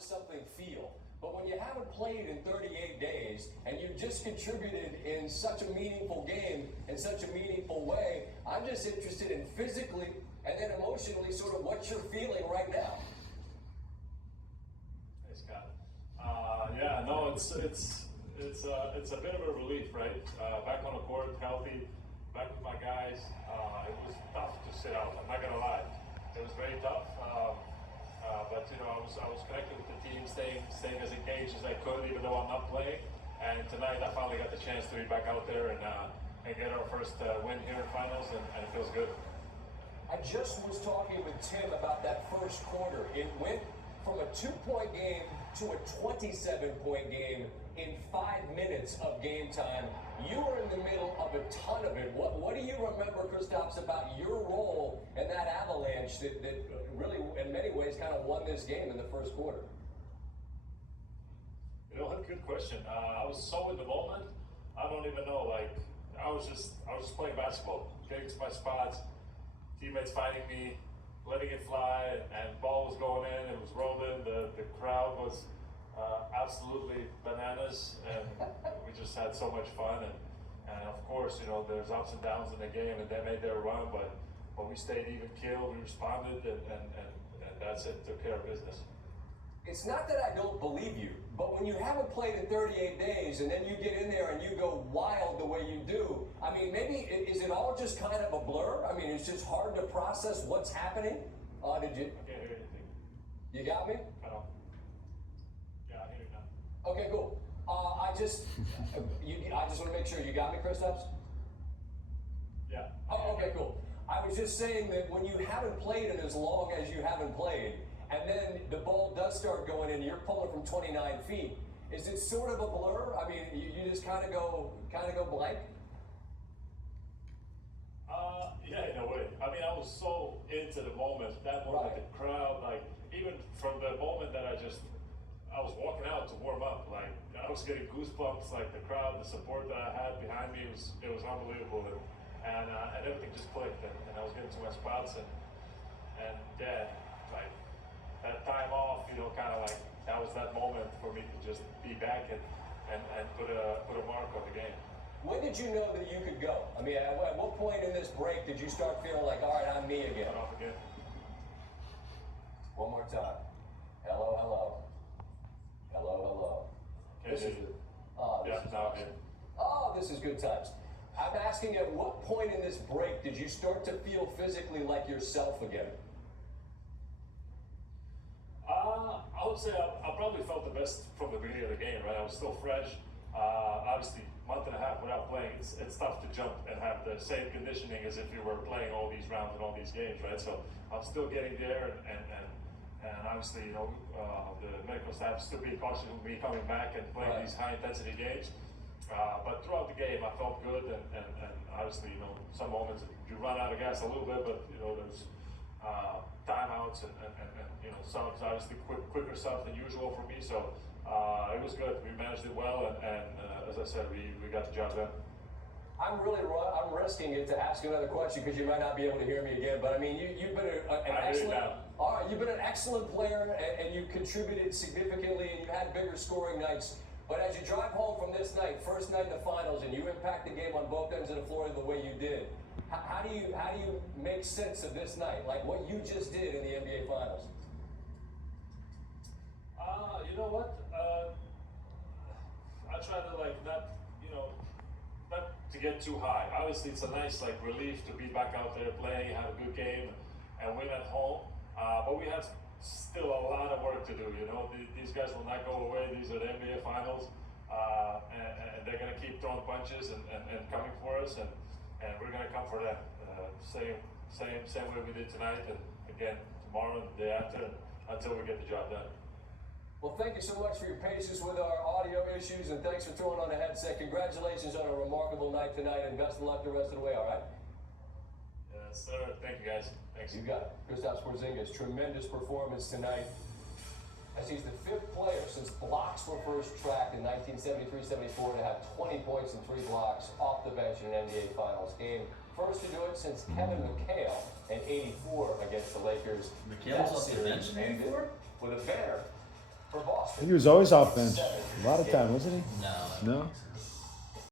does something feel? But when you haven't played in 38 days and you just contributed in such a meaningful game, in such a meaningful way, I'm just interested in physically and then emotionally sort of what you're feeling right now. Hey, Scott. Yeah, no, it's a bit of a relief, right? Back on the court, healthy, back with my guys. It was tough to sit out. I'm not gonna lie, it was very tough. But you know, I was connected with the team, staying as engaged as I could, even though I'm not playing. And tonight, I finally got the chance to be back out there and get our first win here in finals, and it feels good. I just was talking with Tim about that first quarter. It went from a 2-point game to a 27-point game in 5 minutes of game time. You were in the middle of a ton of it. What do you remember, Kristaps, about your role in that avalanche that really, in many ways, kind of won this game in the first quarter? You know, good question. I was so in the moment. I don't even know. Like, I was just playing basketball, getting to my spots, teammates fighting me, letting it fly, and ball was going in. It was rolling. The crowd was absolutely bananas, and we just had so much fun. And of course, you know, there's ups and downs in the game, and they made their run, but we stayed even keel. We responded, and that's it. Took care of business. It's not that I don't believe you, but when you haven't played in 38 days and then you get in there and you go wild the way you do, I mean, maybe is it all just kind of a blur? I mean, it's just hard to process what's happening. Did you? I can't hear anything. You got me? Yeah, I hear you now. Okay, cool. I just want to make sure you got me, Kristaps? Yeah. Oh, okay, cool. I was just saying that when you haven't played in as long as you haven't played, and then the ball does start going in, you're pulling from 29 feet. Is it sort of a blur? I mean, you just kind of go blank? Yeah, in a way. I mean, I was so into the moment, that moment, Right. the crowd, like, even from the moment that I was walking out to warm up, like, I was getting goosebumps, like, the crowd, the support that I had behind me, it was unbelievable, and everything just clicked, and I was getting to my spots, and yeah, like, that time off, you know, kind of like, that was that moment for me to just be back and put a mark on the game. When did you know that you could go? I mean, at what point in this break did you start feeling like, all right, I'm me again? Cut off again. One more time. Hello, hello. Hello, hello. This is this is good times. I'm asking, at what point in this break did you start to feel physically like yourself again? I would say I probably felt the best from the beginning of the game, right? I was still fresh. Obviously, month and a half without playing, it's tough to jump and have the same conditioning as if you were playing all these rounds and all these games, right? So I'm still getting there, and obviously, you know, the medical staff is still being cautious of me coming back and playing these high-intensity games. But throughout the game, I felt good, and obviously, you know, some moments you run out of gas a little bit, but you know, there's timeouts and you know, subs, obviously quicker subs than usual for me. So it was good. We managed it well, and as I said, we got the job done. I'm risking it to ask another question because you might not be able to hear me again. But I mean, you've been an excellent. All right, you've been an excellent player, and you contributed significantly, and you had bigger scoring nights. But as you drive home from this night, first night in the finals, and you impact the game on both ends of the floor the way you did, how do you make sense of this night, like what you just did in the NBA Finals? You know what? I try to not to get too high. Obviously, it's a nice relief to be back out there playing, have a good game, and win at home. But we have still a lot of work to do. You know, these guys will not go away. These are the NBA Finals, and they're going to keep throwing punches and coming for us, and we're going to come for that. Same way we did tonight, and again tomorrow and the day after, until we get the job done. Well, thank you so much for your patience with our audio issues, and thanks for throwing on the headset. Congratulations on a remarkable night tonight, and best of luck the rest of the way, all right? Yes, sir. Thank you, guys. Thanks. You got it. Kristaps Porzingis, tremendous performance tonight, as he's the fifth player since blocks were first tracked in 1973-74 to have 20 points and 3 blocks off the bench in an NBA Finals game. First to do it since Kevin McHale in '84 against the Lakers. McHale was off the bench in '84? With a banner for Boston. He was always off bench. A lot of time, wasn't he? No. No?